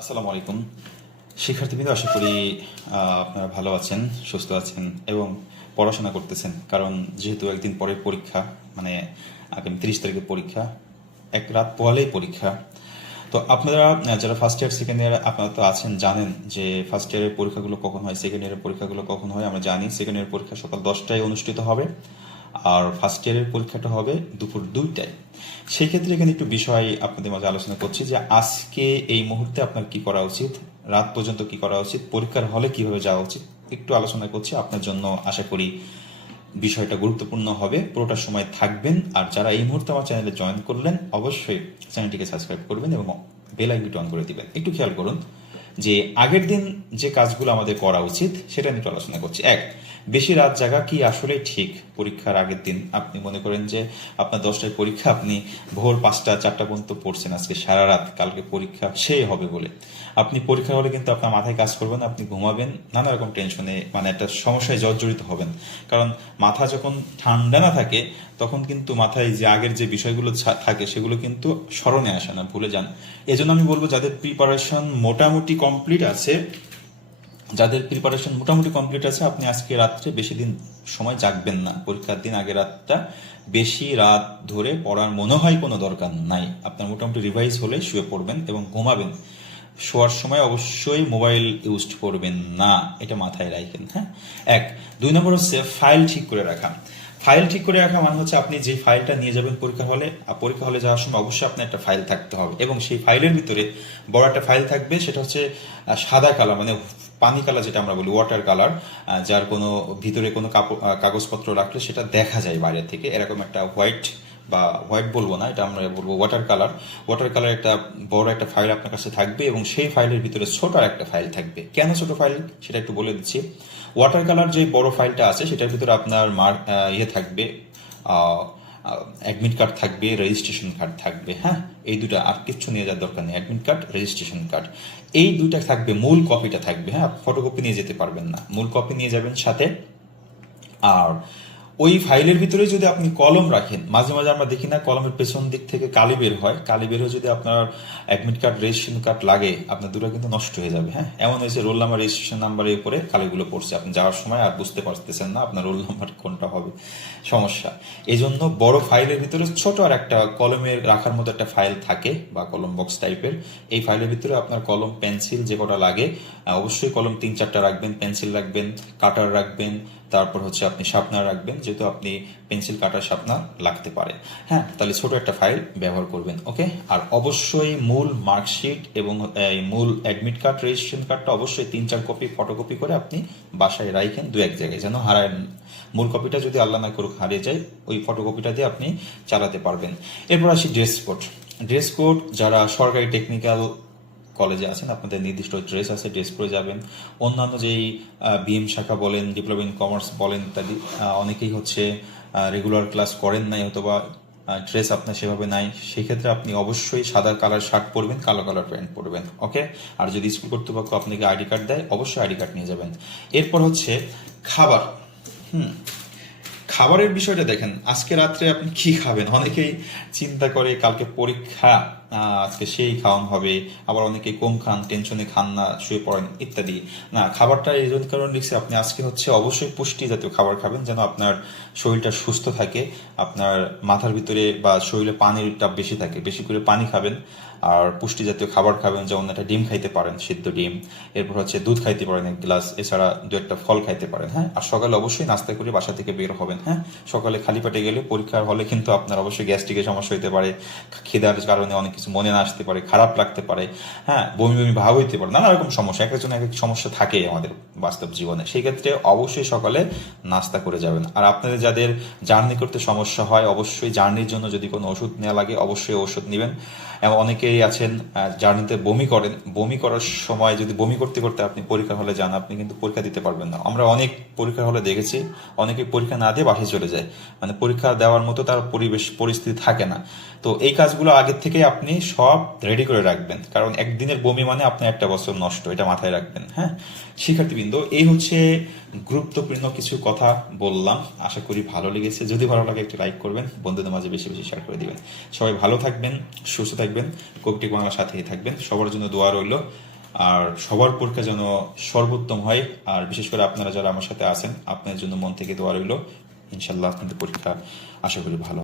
আসসালামু আলাইকুম। শিক্ষার্থীবৃন্দ আশা করি আপনারা ভালো আছেন, সুস্থ আছেন এবং পড়াশোনা করতেছেন। কারণ যেহেতু একদিন পরের পরীক্ষা মানে আগামী তিরিশ তারিখে পরীক্ষা, এক রাত পোয়ালেই পরীক্ষা। তো আপনারা যারা ফার্স্ট ইয়ার সেকেন্ড ইয়ার আপনারা তো আছেন, জানেন যে ফার্স্ট ইয়ারের পরীক্ষাগুলো কখন হয় সেকেন্ড ইয়ারের পরীক্ষাগুলো কখন হয়, আমরা জানি সেকেন্ড ইয়ারের পরীক্ষা সকাল দশটায় অনুষ্ঠিত হবে। আর ফার্স্ট ইয়ারের পরীক্ষাটা হবে দুপুর দুইটায়। সেই ক্ষেত্রে এখানে একটু বিষয় আপনাদের মাঝে আলোচনা করছি যে আজকে এই মুহূর্তে আপনার কি করা উচিত? রাত পর্যন্ত কি করা উচিত? পরীক্ষার হলে কীভাবে যাওয়া উচিত? একটু আলোচনা করছি। আপনার জন্য আশা করি বিষয়টা গুরুত্বপূর্ণ হবে। পুরোটা সময় থাকবেন। আর যারা এই মুহূর্তে আমার চ্যানেলে জয়েন করলেন, অবশ্যই চ্যানেলটিকে সাবস্ক্রাইব করবেন এবং বেল আইকনটি অন করে দিবেন। একটু খেয়াল করুন যে আগের দিন যে কাজগুলো আমাদের করা উচিত, সেটা আমি একটু আলোচনা করছি। এক, বেশি রাত জাগা কি আসলে ঠিক? পরীক্ষার আগের দিন আপনি মনে করেন যে আপনার দশটায় পরীক্ষা, আপনি ভোর পাঁচটা, চারটা পর্যন্ত পড়ছেন আজকে, সারা রাত, কালকে পরীক্ষা সে হবে বলে। আপনি পরীক্ষা হলে কিন্তু আপনার মাথায় কাজ করবেন আপনি ঘুমাবেন, নানা রকম টেনশনে মানে একটা সমস্যায় জর্জরিত হবেন। কারণ মাথা যখন ঠান্ডা না থাকে, তখন কিন্তু মাথায় যে আগের যে বিষয়গুলো থাকে, সেগুলো কিন্তু স্মরণে আসে না, ভুলে যান। এজন্য আমি বলব, যাদের প্রিপারেশন মোটামুটি কমপ্লিট আছে। যাদের প্রিপারেশন মোটামুটি কমপ্লিট আছে, আপনি আজকে রাত্রে বেশি দিন সময় জাগবেন না। পরীক্ষার দিন আগে রাতটা বেশি রাত ধরে পড়ার মনে হয় কোনো দরকার নাই। আপনার মোটামুটি রিভাইজ হলে শুয়ে পড়বেন এবং ঘুমাবেন। শোয়ার সময় অবশ্যই মোবাইল ইউজ করবেন না। এটা মাথায় রাখবেন হ্যাঁ? এক। দুই নম্বর হচ্ছে ফাইল ঠিক করে রাখা। ফাইল ঠিক করে রাখা মানে হচ্ছে আপনি যে ফাইলটা নিয়ে যাবেন পরীক্ষা হলে, আর পরীক্ষা হলে যাওয়ার সময় অবশ্যই আপনার একটা ফাইল থাকতে হবে এবং সেই ফাইলের ভিতরে বড় একটা ফাইল থাকবে, সেটা হচ্ছে সাদা কালার মানে পানি কালার যেটা আমরা বলি ওয়াটার কালার যার কোনো ভিতরে কোনো কাগজপত্র রাখলে সেটা দেখা যায় বাইরে থেকে। এরকম একটা হোয়াইট বা হোয়াইট বলব না, এটা আমরা বলব ওয়াটার কালার ওয়াটার কালার একটা বড় একটা ফাইল আপনার কাছে থাকবে এবং সেই ফাইলের ভিতরে ছোট একটা ফাইল থাকবে। কেন ছোট ফাইল সেটা একটু বলে দিচ্ছি। ওয়াটার কালার যে বড় ফাইলটা আছে, সেটার ভিতরে আপনার মার ইয়ে থাকবে অ্যাডমিট কার্ড থাকবে রেজিস্ট্রেশন কার্ড থাকবে হ্যাঁ? এই দুটো, আর কিচ্ছু নিয়ে যাওয়ার দরকার নেই। অ্যাডমিট কার্ড রেজিস্ট্রেশন কার্ড এই দুইটা থাকবে, মূল কপিটা থাকবে হ্যাঁ? ফটোকপি নিয়ে যেতে পারবেন না। মূল কপি নিয়ে যাবেন সাথে। আর ওই ফাইলের ভিতরে যদি আপনি কলম রাখেন, মাঝে মাঝে আমরা দেখি না, কলমের পেছন দিক থেকে কালি বের হয়। কালি বের হয়ে যদি আপনার অ্যাডমিট কার্ড রেজিস্ট্রেশন কার্ড লাগে, আপনার দুটো কিন্তু নষ্ট হয়ে যাবে হ্যাঁ? এমন হয়েছে রোল নাম্বার রেজিস্ট্রেশন নাম্বারের উপরে কালিগুলো পড়ছে। আপনি যাওয়ার সময় আর বুঝতে পারতেছেন না আপনার রোল নাম্বার কোনটা হবে। সমস্যা। এই জন্য বড় ফাইলের ভিতরে ছোট আর একটা কলমের রাখার মতো একটা ফাইল থাকে, বা কলম বক্স টাইপের এই ফাইলের ভিতরে আপনার কলম পেন্সিল যে কটা লাগে অবশ্যই কলম তিন চারটা রাখবেন পেন্সিল রাখবেন কাটার রাখবেন তারপর হচ্ছে আপনি শার্পনার রাখবেন, যেহেতু আপনি পেন্সিল কাটার শার্পনার লাগতে পারে। হ্যাঁ তাহলে ছোট একটা ফাইল ব্যবহার করবেন, ওকে? আর অবশ্যই মূল মার্কশিট এবং মূল অ্যাডমিট কার্ড, রেজিস্ট্রেশন কার্ডটা অবশ্যই তিন চার কপি, ফটোকপি করে আপনি বাসায় রাখেন দু এক জায়গায়, যেন হারায় মূল কপিটা যদি আল্লাহ না করুক, হারিয়ে যায়, ওই ফটোকপিটা দিয়ে আপনি চালাতে পারবেন। এরপর আসি ড্রেস কোড। ড্রেস কোড যারা সরকারি টেকনিক্যাল কলেজে আছেন, আপনাদের নির্দিষ্ট ড্রেস আছে, ড্রেস পরে যাবেন। অন্যান্য যেই বিএম শাখা বলেন ডিপ্লোমা ইন কমার্স বলেন ইত্যাদি অনেকেই হচ্ছে রেগুলার ক্লাস করেন নাই অথবা ড্রেস আপনার সেভাবে নাই। সেক্ষেত্রে আপনি অবশ্যই সাদা কালার শার্ট পরবেন, কালো কালার প্যান্ট পরবেন ওকে আর যদি স্কুল কর্তৃপক্ষ আপনাকে আইডি কার্ড দেয়, অবশ্যই আইডি কার্ড নিয়ে যাবেন। এরপর হচ্ছে খাবার। হুম, খাবারের বিষয়টা দেখেন, আজকে রাত্রে আপনি কি খাবেন? অনেকেই চিন্তা করে কালকে পরীক্ষা। আজকে সেই খাওয়ান হবে, আবার অনেকে কম খান টেনশনে খান না, শুয়ে পড়েন, ইত্যাদি। না, খাবারটা এই জন্য কারণ লিখছে আপনি আজকে হচ্ছে অবশ্যই পুষ্টি জাতীয় খাবার খাবেন যেন আপনার শরীরটা সুস্থ থাকে, আপনার মাথার ভিতরে বা শরীরে পানিরটা বেশি থাকে, বেশি করে পানি খাবেন, আর পুষ্টি জাতীয় খাবার খাবেন, যেমন একটা ডিম খাইতে পারেন, সিদ্ধ ডিম, এরপর হচ্ছে দুধ খাইতে পারেন এক গ্লাস, এছাড়া দু একটা ফল খাইতে পারেন হ্যাঁ? আর সকালে অবশ্যই নাস্তা করে বাসা থেকে বের হবেন হ্যাঁ? সকালে খালি পেটে গেলে পরীক্ষার হলে কিন্তু আপনার অবশ্যই গ্যাস্ট্রিকের সমস্যা হতে পারে, খিদার কারণে অনেক কিছু মনে না আসতে পারে, খারাপ লাগতে পারে হ্যাঁ বমি বমি ভাব হইতে পারে, নানা রকম সমস্যা একজন এক এক সমস্যা থাকে আমাদের বাস্তব জীবনে। সেই ক্ষেত্রে অবশ্যই সকালে নাস্তা করে যাবেন। আর আপনাদের যাদের জার্নি করতে সমস্যা হয়, অবশ্যই জার্নির জন্য যদি কোনো ওষুধ নেওয়া লাগে, অবশ্যই ওষুধ নেবেন। এবং অনেকেই আছেন জার্নিতে বমি করেন। বমি করার সময় যদি বমি করতে করতে আপনি পরীক্ষা হলে যান, আপনি কিন্তু পরীক্ষা দিতে পারবেন না। আমরা অনেক পরীক্ষা হলে দেখেছি, অনেকে পরীক্ষা না দিয়ে বাসায় চলে যায়। মানে পরীক্ষা দেওয়ার মতো তার পরিবেশ, পরিস্থিতি থাকে না। তো এই কাজগুলো আগের থেকে আপনি সব রেডি করে রাখবেন। কারণ একদিনের বমি মানে আপনার একটা বছর নষ্ট, এটা মাথায় রাখবেন হ্যাঁ? শিক্ষার্থীবৃন্দ, এই হচ্ছে গুরুত্বপূর্ণ কিছু কথা বললাম। আশা করি ভালো লেগেছে। যদি ভালো লাগে একটু লাইক করবেন, বন্ধুদের মাঝে বেশি বেশি শেয়ার করে দিবেন। সবাই ভালো থাকবেন, সুস্থ থাকবেন, কবিটি বাংলার সাথেই থাকবেন। সবার জন্য দোয়া রইল। আর সবার পরীক্ষা যেন সর্বোত্তম হয়। আর বিশেষ করে আপনারা যারা আমার সাথে আছেন, আপনাদের জন্য মন থেকে দোয়া রইল। ইনশাল্লাহ আপনাদের পরীক্ষা আশা করি ভালো।